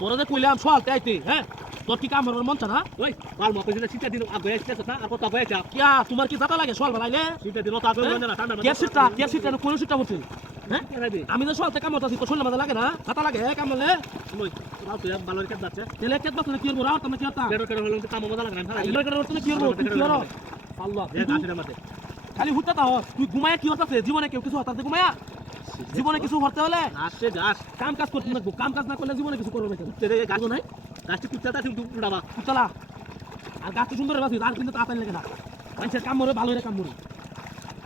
তোরা যে কইলাম সোয়াল তাইতে হ্যাঁ? তোর কি কাম করবার মন চা না ওই মাল মকর যেটা সিটা দিন আগে আসছে না আর কত আগে আসছে কিয়া তোমার কি জাতা লাগে সোয়াল বানাইলে সিটা দিন তো আগে হ্যাঁ? না ঠান্ডা কে সিটটা কে সিটটা কোন সিটটা বলছি? হ্যাঁ? দে আমি তো থেকে কাম করতেছি তো শুনলে মাথা লাগে না? জাতা লাগে কাম করলে ওই রাও তুই ভালো রেখে যাচ্ছে। তেলে কেত বাতলে কি করব? আর তুমি কি হতা কেডো কেডো হলো কাম মজা লাগে না এগুলো কেন তুমি কি করব? কি করো? আল্লাহ দেখ আসলে মাতে খালি হুটটা তুই ঘুমায় কি হতাছে? জীবনে কেউ কিছু হতাছে? ঘুমায়া? জীবনে কিছু হতে হলে আসছে গাছ। কাম কাজ করতে লাগবো কাম কাজ না করলে জীবনে কিছু করবে গাছ। নাই? গাছটি কুত্তাটা কিন্তু উড়াবা চলা আর গাছটা সুন্দর বাসি আর কিন্তু তাড়াতাড়ি লাগে না মানুষের কাম মরে ভালো কাম মরে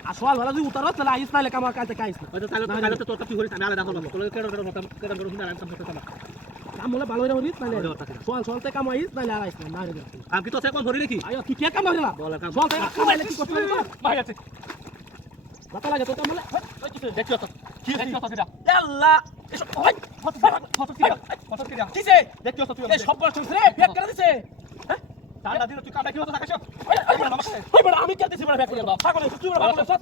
আর সোয়াল ভালো যদি উতারো তাহলে আইস নাইলে কাম আর কাইতে কাইস না। তাহলে তো তোর কি করিস আমি আলাদা তোর কাম হলে ভালো ছিল। কাম আর আইস না না। কি তো সে কোন ধরি নাকি? আয় তুই কে কাম হইলা বলা কাম। সোয়ালতে কাম আইলে কি করতে লাগে ভাই আছে। বাতা লাগে তো কাম হলে। দেখছ তো কি দেখছ তো। সেটা আল্লাহ এসব কিসে তুই সব বড় রে করে দিছে। ঠান্ডা দিন তুই কাম কি হতো দেখাছ ওই আমি কে দিছি বড় ফেক করে দাও পাগল তুই বড় পাগল সব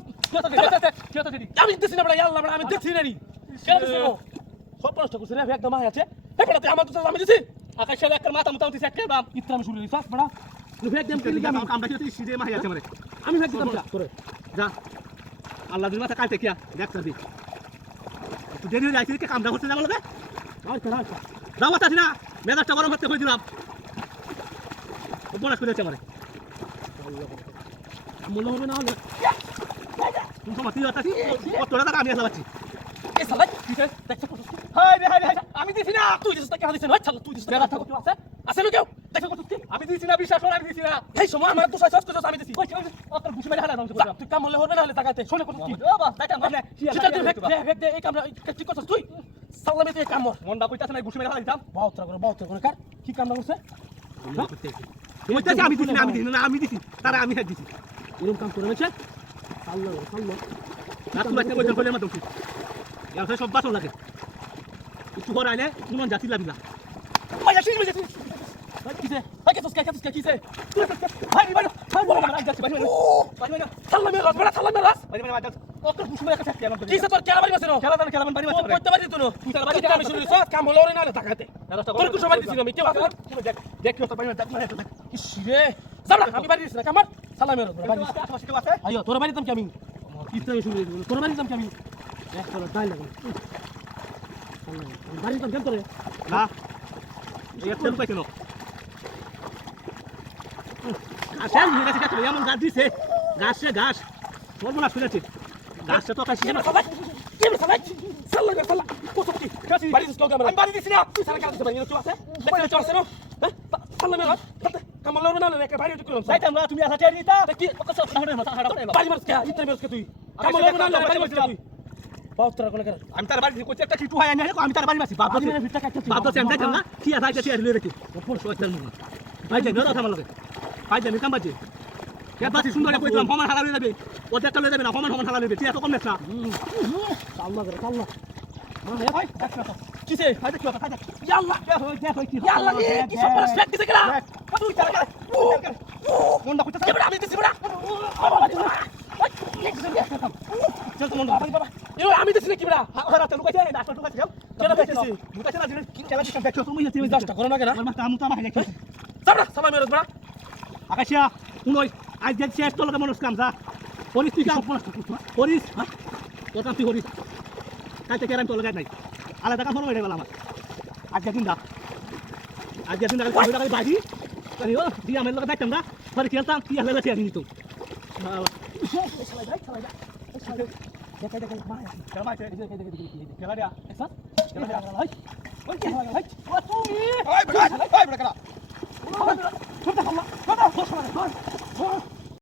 কি হতো দিদি? আমি দিছি না বড় আল্লাহ বড় আমি দিছি না রে কে দিছে সব বড় করছে রে ফেক দাম আছে। এই বড় তুই আমার তো আমি দিছি। আকাশে একটা মাথা মুতা দিছে একটা বাপ। ইত্রাম শুরু হইছে বড়। তুই ফেক দাম কি লিগা আমি কামটা কি তুই সিধে মাহি আছে আমি ফেক দিতাম যা। আল্লাহ দিন মাথা কাটে কিয়া দেরি হয়ে কি কামটা করতে যাব করা যাও তাছি না, মেজাজটা গরম হতে হয়ে দিলাম বোনাস করে যাচ্ছে মানে মূল্য হবে না হলে। তুমি সময় তুই আছিস কত টাকা আমি আমি দিছি না। তুই দিছিস না কেন দিছিস আছে কেউ? কি আমি দিছি না বিশ্বাস করে আমি দিছি না। এই সময় আমার তো সাইজ করছিস আমি দিছি। অত ঘুষি মেরে হালা ধ্বংস করলাম তুই কাম হলে হবে না হলে তাকাইতে। শোনে কত কি। ও বাস তাইটা মানে সেটা তুই দে এই কামরা কি করছিস তুই? সালামি তুই কাম কর মনটা কইতাছ না ঘুষি মেরে হালা দিতাম। বাউতরা করে বাউতরা করে কার? কি কাম করছে? আমি দিছি না আমি দিছি না আমি দিছি। তারা আমি হেড দিছি। এরকম কাম করে নেছে আল্লাহ আল্লাহ একটা কইলে আমার দমছি ইয়ার সব বাসন লাগে একটু ঘর আইলে তুমি মন যাচ্ছি লাগি না। ভাই আসিস ভাই আসিস। কিসে? ভাই কেসস কে কেসস কে কিসে ভাই ভাই ভাই বল না যাচ্ছে ভাই ভাই সালামি রাস বড় সালামি রাস অত ঘুষি মেরে কাছে আমার কিসে তোর কেলা বাড়ি বসে না খেলা দান খেলা বাড়ি বাচ্চা কইতে পারি তুই তুই তার বাড়ি আমি শুরু সব কাম হলো রে না তাকাতে তোর কিছু বাড়ি দিছিস আমি কেউ আছে দেখ দেখ তো বাড়ি দেখ মানে দেখ ইস রে যাবড়া আমি বাড়ি দিছিস না কামার সালামি রাস বাড়ি আছে আইও তোর বাড়ি দাম কি আমি ইসলামে শুরু করে তোর বাড়ি দাম কি আমি এক তোর ডাই লাগো বাড়ি দাম কেন তোরে না এই তেল পাইছে না আসেন নিয়ে গেছে কাছে এমন গাছ দিছে? গাছে ঘাস সর্বনাশ করেছে গাছটা তো কাছে সবাই সবাই। কত বাড়ি আমি বাড়ি দিছি না। তুই সারা কাজ বাড়ি কেউ আছে? দেখতে চল আছে না? হ্যাঁ? মেরা কামাল না না একটা বাড়ি ঢুকলাম যাইতাম না তুমি আসা টের দিতা কি? কত সব হাড়ে মাথা হাড়া বাড়ি মারছ কে? ইতনে মারছ কে তুই? কামাল না না বাড়ি মারছ তুই? বাউতরা কোন? করে আমি তার বাড়ি কইতে একটা কিটু হয় আনি আমি তার বাড়ি মাসি বাপ বাড়ি মেরে ভিতটা কাটতে বাপ তো আমি না। কি আছে রেখে। ওপর ভাই যাই না। লাগে। ভাই যাই কাম বাজে কে বাসি সুন্দর কইতাম ফমান হালা লয়ে যাবে। ও দেখটা লয়ে যাবে না ফমান ফমান হালা লয়ে যাবে। এত কম নেছ না। সাল্লাহ করে সাল্লাহ মা হে ভাই কিসে ভাই দেখো ভাই দেখ ইয়াল্লাহ দেখো। দেখো কি ইয়াল্লাহ কি সব করে স্ট্যাক দিছে কেলা? তুই তার মনটা কইতাছ কেবড়া আমি দিছি বড়া চল তো মনটা বাবা এ আমি দিছি কি বড়া হারা তো লুকাইছে না? আসল লুকাইছে যাও কেন দেখতেছি? লুকাইছে না দিন কি খেলা দেখো তুমি তুমি দশটা করো না? কেন আমার মাথা আমুতা মাই দেখছ সাবড়া সালাম মেরজ বড়া আকাশিয়া উনই আজ দেখ শেষ তো লগে মানুষ কাম যা পরিস তুই কাম পরিস হ্যাঁ তোর কাম তুই করিস কালকে কেরাম তো লাগাই নাই আলাদা কাম হলো এটা আমার আজ দিন দা আজ দিন দা কাল বাজি আরে ও দিয়া মেল লাগা দেখতাম না পরে খেলতাম হলে লাগা চেয়ারি নিতো খেলা দেখাই খেলা দিয়া ওই ওই ওই বড়